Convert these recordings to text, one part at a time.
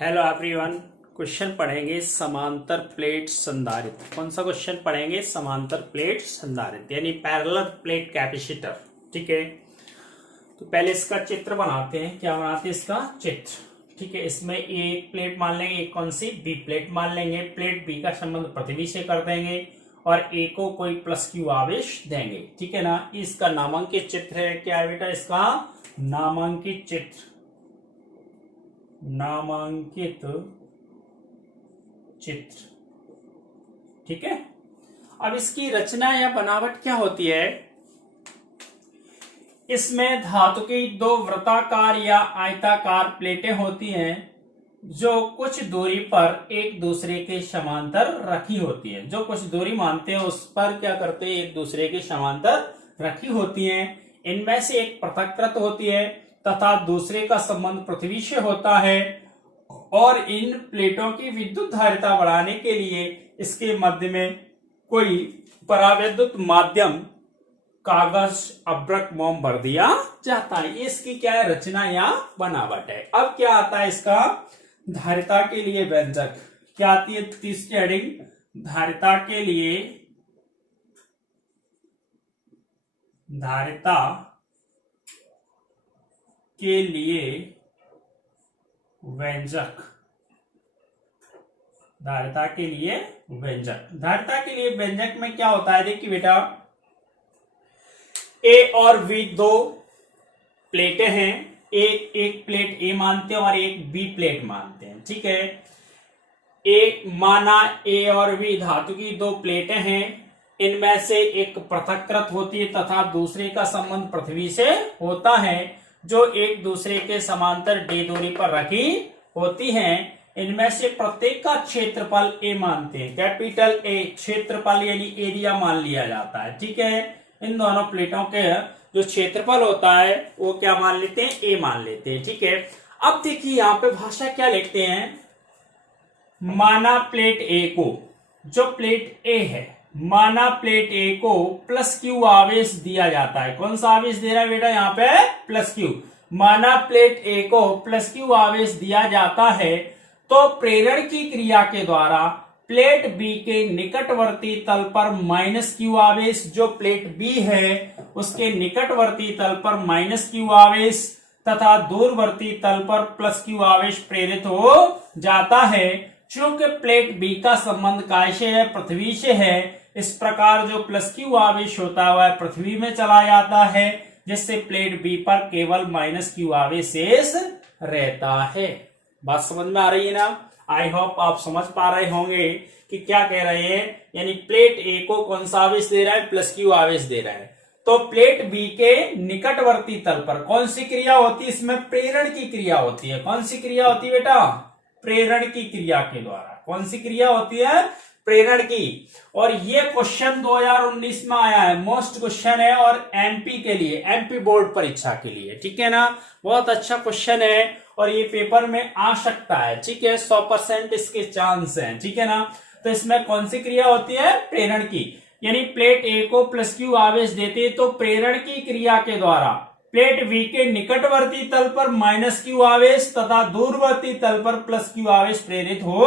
Hello everyone. Question पढ़ेंगे समांतर plate संधारित्र। कौन सा क्वेश्चन पढ़ेंगे? समांतर प्लेट संधारित्र यानी पैरेलल प्लेट कैपेसिटर। ठीक है, तो पहले इसका चित्र बनाते हैं। क्या बनाते हैं? इसका चित्र। ठीक है, इसमें एक प्लेट मान लेंगे, एक कौन सी? बी प्लेट मान लेंगे। प्लेट बी का संबंध पृथ्वी से कर देंगे और ए को कोई प्लस क्यू आवेश देंगे। ठीक है ना। इसका नामांकित चित्र है। क्या है बेटा? इसका नामांकित चित्र, नामांकित चित्र। ठीक है, अब इसकी रचना या बनावट क्या होती है? इसमें धातु की दो वृत्ताकार या आयताकार प्लेटें होती हैं जो कुछ दूरी पर एक दूसरे के समांतर रखी होती है। जो कुछ दूरी मानते हैं उस पर क्या करते हैं? एक दूसरे के समांतर रखी होती हैं। इनमें से एक पृथकृत होती है तथा दूसरे का संबंध पृथ्वी से होता है और इन प्लेटों की विद्युत धारिता बढ़ाने के लिए इसके मध्य में कोई परावैद्युत माध्यम, कागज, अभ्रक, मोम भर दिया जाता है। इसकी क्या है? रचना या बनावट है। अब क्या आता है इसका? धारिता के लिए व्यंजक क्या आती है? तीसरी हेडिंग, धारिता के लिए, धारिता के लिए व्यंजक, धारिता के लिए व्यंजक। धारिता के लिए व्यंजक में क्या होता है? देखिए बेटा, ए और बी दो प्लेटें हैं। एक प्लेट ए मानते हैं और एक बी प्लेट मानते हैं। ठीक है, एक माना ए और बी धातु की दो प्लेटें हैं। इनमें से एक पृथक्कृत होती है तथा दूसरे का संबंध पृथ्वी से होता है, जो एक दूसरे के समांतर डी दूरी पर रखी होती हैं। इनमें से प्रत्येक का क्षेत्रफल ए मानते हैं। कैपिटल ए क्षेत्रफल यानी एरिया मान लिया जाता है। ठीक है, इन दोनों प्लेटों के जो क्षेत्रफल होता है वो क्या मान लेते हैं? ए मान लेते हैं। ठीक है, अब देखिए यहां पे भाषा क्या लिखते हैं? माना प्लेट ए को, जो प्लेट ए है, माना प्लेट ए को प्लस क्यू आवेश दिया जाता है। कौन सा आवेश दे रहा है बेटा? यहाँ पे प्लस क्यू। माना प्लेट ए को प्लस क्यू आवेश दिया जाता है तो प्रेरण की क्रिया के द्वारा प्लेट बी के निकटवर्ती तल पर माइनस क्यू आवेश, जो प्लेट बी है उसके निकटवर्ती तल पर माइनस क्यू आवेश तथा दूरवर्ती तल पर प्लस क्यू आवेश प्रेरित हो जाता है। चूंकि प्लेट बी का संबंध काय से है? पृथ्वी से है। इस प्रकार जो प्लस क्यू आवेश होता है वह पृथ्वी में चला जाता है, जिससे प्लेट बी पर केवल माइनस क्यू आवेश शेष रहता है। बात समझ में आ रही है ना? आई होप आप समझ पा रहे होंगे कि क्या कह रहे हैं। यानी प्लेट ए को कौन सा आवेश दे रहा है? प्लस क्यू आवेश दे रहा है। तो प्लेट बी के निकटवर्ती तल पर कौन सी क्रिया होती है? इसमें प्रेरण की क्रिया होती है। कौन सी क्रिया होती है बेटा? प्रेरण की क्रिया के द्वारा। कौन सी क्रिया होती है? प्रेरण की। और ये क्वेश्चन 2019 में आया है, मोस्ट क्वेश्चन है और एमपी के लिए, एमपी बोर्ड परीक्षा के लिए। ठीक है ना, बहुत अच्छा क्वेश्चन है और ये पेपर में आ सकता है। ठीक है, 100% इसके चांस हैं। ठीक है ना, तो इसमें कौन सी क्रिया होती है? प्रेरण की। यानी प्लेट ए को प्लस क्यू आवेश देते तो प्रेरण की क्रिया के द्वारा प्लेट बी के निकटवर्ती तल पर माइनस क्यू आवेश तथा दूरवर्ती तल पर प्लस क्यू आवेश प्रेरित हो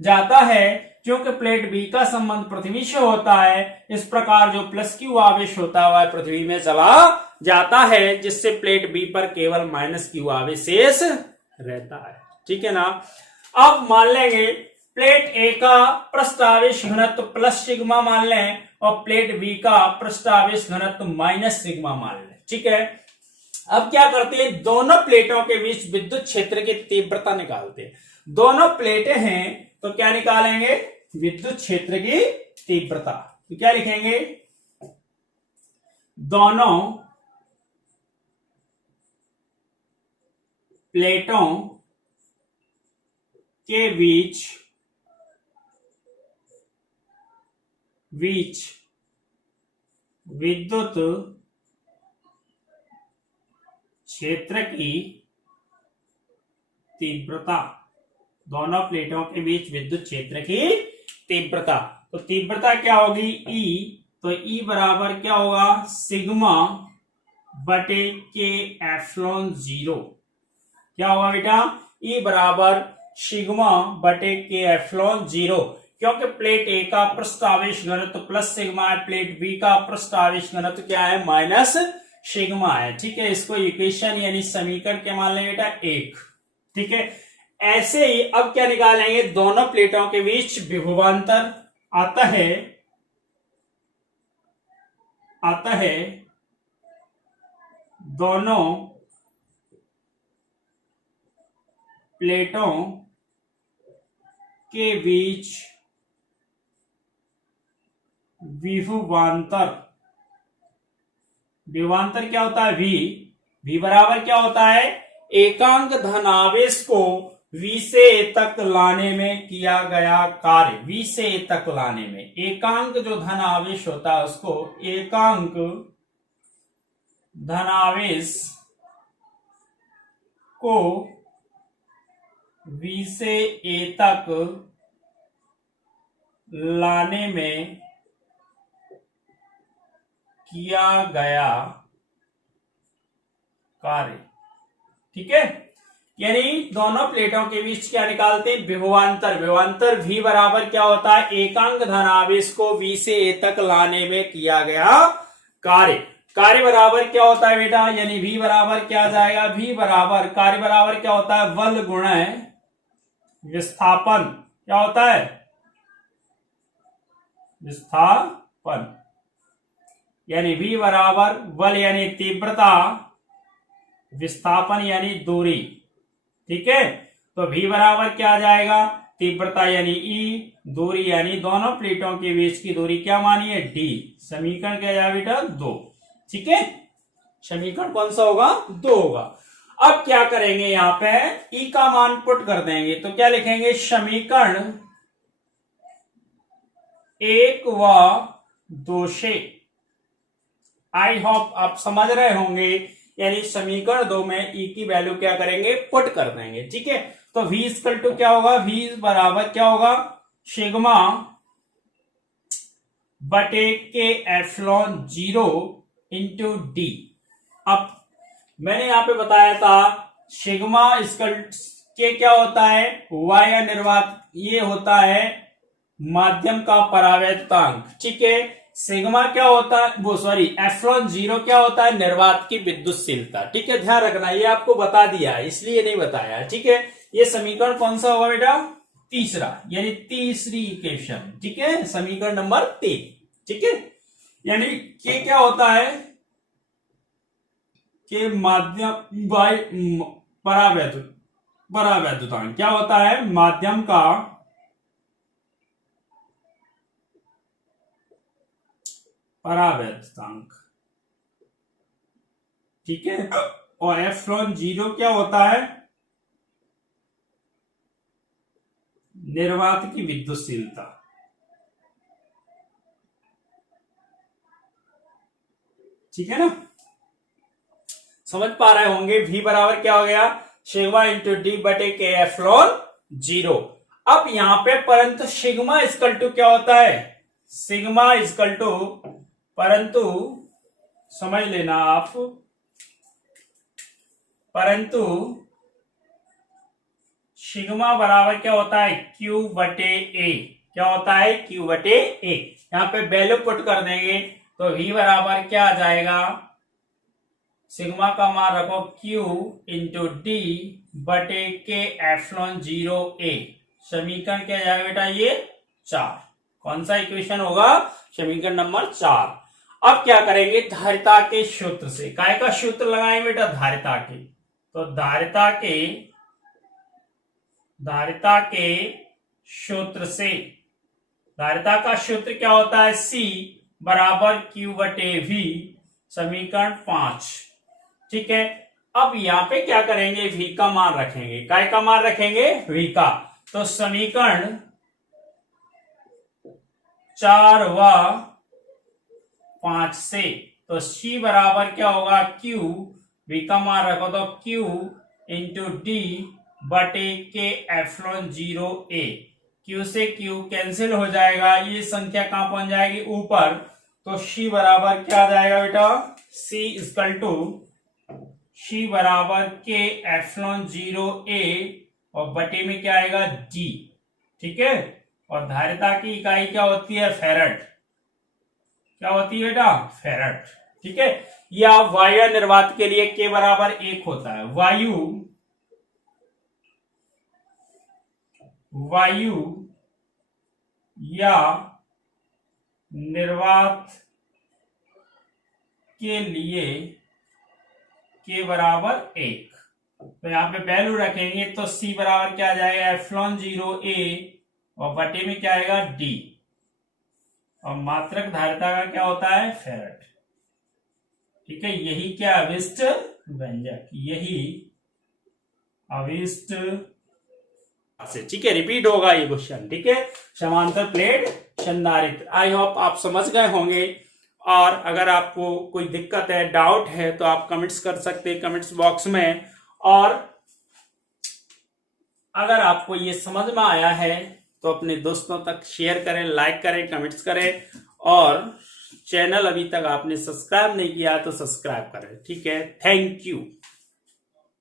जाता है। क्योंकि प्लेट बी का संबंध पृथ्वी से होता है, इस प्रकार जो प्लस क्यू आवेश होता है वह पृथ्वी में चला जाता है, जिससे प्लेट बी पर केवल माइनस क्यू आवेश शेष रहता है। ठीक है ना। अब मान लेंगे प्लेट ए का पृष्ठ आवेश घनत्व प्लस सिग्मा मान लें और प्लेट बी का पृष्ठ आवेश घनत्व माइनस सिग्मा मान लें। ठीक है, अब क्या करते हैं? दोनों प्लेटों के बीच विद्युत क्षेत्र की तीव्रता निकालते हैं। दोनों प्लेटें हैं तो क्या निकालेंगे? विद्युत क्षेत्र की तीव्रता। तो क्या लिखेंगे? दोनों प्लेटों के बीच विद्युत क्षेत्र की तीव्रता। दोनों प्लेटों के बीच विद्युत क्षेत्र की तीव्रता। तो तीव्रता क्या होगी? ई। तो ई बराबर क्या होगा? सिग्मा बटे के एप्सिलॉन 0। क्या होगा बेटा? ई बराबर सिग्मा बटे के एप्सिलॉन जीरो, क्योंकि प्लेट ए का पृष्ठ आवेश घनत्व प्लस सिग्मा है, प्लेट बी का पृष्ठ आवेश घनत्व क्या है, माइनस सिग्मा है। ठीक है, इसको इक्वेशन यानी समीकरण क्या मान लेंगे बेटा, एक। ठीक है, ऐसे ही अब क्या निकालेंगे, दोनों प्लेटों के बीच विभवांतर आता है दोनों प्लेटों के बीच विभवांतर क्या होता है, v बराबर क्या होता है, एकांक धनावेश को v से a तक लाने में किया गया कार्य। v से a तक लाने में एकांक जो धनावेश होता है उसको एकांक धनावेश को v से a तक लाने में किया गया कार्य। ठीक है, यानी दोनों प्लेटों के बीच क्या निकालते हैं, विभवांतर। विभवांतर v बराबर क्या होता है, एकांक धनावेश को v से a तक लाने में किया गया कार्य। कार्य बराबर क्या होता है बेटा, यानी v बराबर क्या आ जाएगा, v बराबर कार्य बराबर क्या होता है, बल गुणा विस्थापन। क्या होता है, विस्थापन। यानी v बराबर बल यानी तीव्रता, विस्थापन यानी दूरी। ठीक है, तो v बराबर क्या आ जाएगा, तीव्रता यानी e, दूरी यानी दोनों प्लेटों के बीच की दूरी क्या मानिए, d। समीकरण क्या जाएगा बेटा, 2। ठीक है, समीकरण कौन सा होगा, 2 होगा। अब क्या करेंगे, यहां पे e का मान पुट कर देंगे, तो क्या लिखेंगे, समीकरण 1 व 2 से, आई होप आप समझ रहे होंगे, यानी समीकरण 2 में e की वैल्यू क्या करेंगे, पुट कर देंगे। ठीक है, तो v इक्वल टू क्या होगा, v बराबर क्या होगा, सिग्मा बटे के एप्सिलॉन जीरो इंटू डी। अब मैंने यहां पे बताया था सिग्मा इक्वल के क्या होता है, वाया निर्वात, ये होता है माध्यम का परावैद्युतांक। ठीक है, सिग्मा क्या होता है, वो सॉरी एप्सिलॉन जीरो क्या होता है, निर्वात की विद्युतशीलता। ठीक है, ध्यान रखना, ये आपको बता दिया है इसलिए नहीं बताया। ठीक है, ये समीकरण कौन सा होगा बेटा, तीसरा, यानी तीसरी इक्वेशन। ठीक है, समीकरण नंबर 3। ठीक है, यानी के क्या होता है, के माध्यम बाय परावैद्युतांक क्या होता है, माध्यम का परावैद्युतांक। ठीक है, और एप्सिलॉन जीरो क्या होता है, निर्वात की विद्युतशीलता। ठीक है ना, समझ पा रहे होंगे। v बराबर क्या हो गया, सिग्मा इंटू डी बटे के एप्सिलॉन जीरो। अब यहां पे परंतु सिग्मा इक्वल टू क्या होता है, सिग्मा इक्वल टू, परंतु समझ लेना आप, परंतु सिग्मा बराबर क्या होता है, Q बटे ए। क्या होता है, Q बटे ए। यहां पे वैल्यू पुट कर देंगे तो v बराबर क्या आ जाएगा, सिग्मा का मान रखो Q इंटू डी बटे के एप्सिलॉन जीरो ए। समीकरण क्या जाएगा बेटा, ये 4। कौन सा इक्वेशन होगा, समीकरण नंबर 4। अब क्या करेंगे, धारिता के सूत्र से, काय का सूत्र लगाएंगे बेटा, धारिता के। तो धारिता के सूत्र से, धारिता का सूत्र क्या होता है, C बराबर Q बटे V, समीकरण 5। ठीक है, अब यहां पे क्या करेंगे, V का मान रखेंगे। काय का मान रखेंगे, V का। तो समीकरण 4 व 5 से, तो C बराबर क्या होगा, Q, V का मान रखो तो Q इंटू डी बटे के एप्सिलॉन जीरो ए। Q से Q कैंसिल हो जाएगा, ये संख्या कहां पहुंच जाएगी, ऊपर। तो C बराबर क्या आ जाएगा बेटा, C इक्वल टू, C बराबर के एप्सिलॉन जीरो ए और बटे में क्या आएगा जी, ठीक है। और धारिता की इकाई क्या होती है फेरड, क्या होती है बेटा फेरड, ठीक है। या वायु निर्वात के लिए के बराबर 1 होता है, वायु या निर्वात के लिए के बराबर 1, तो यहां पे वैल्यू रखेंगे तो सी बराबर क्या आ जाएगा एप्सिलॉन 0 ए और बटे में क्या आएगा डी, और मात्रक धारिता का क्या होता है फेरड, ठीक है। यही क्या अभिष्ट व्यंजक, यही अभिष्ट से, ठीक है। रिपीट होगा ये क्वेश्चन, ठीक है। समांतर प्लेट संधारित्र, आई होप आप समझ गए होंगे। और अगर आपको कोई दिक्कत है, डाउट है, तो आप कमेंट्स कर सकते हैं कमेंट्स बॉक्स में। और अगर आपको ये समझ में आया है तो अपने दोस्तों तक शेयर करें, लाइक करें, कमेंट्स करें, और चैनल अभी तक आपने सब्सक्राइब नहीं किया तो सब्सक्राइब करें, ठीक है। Thank you.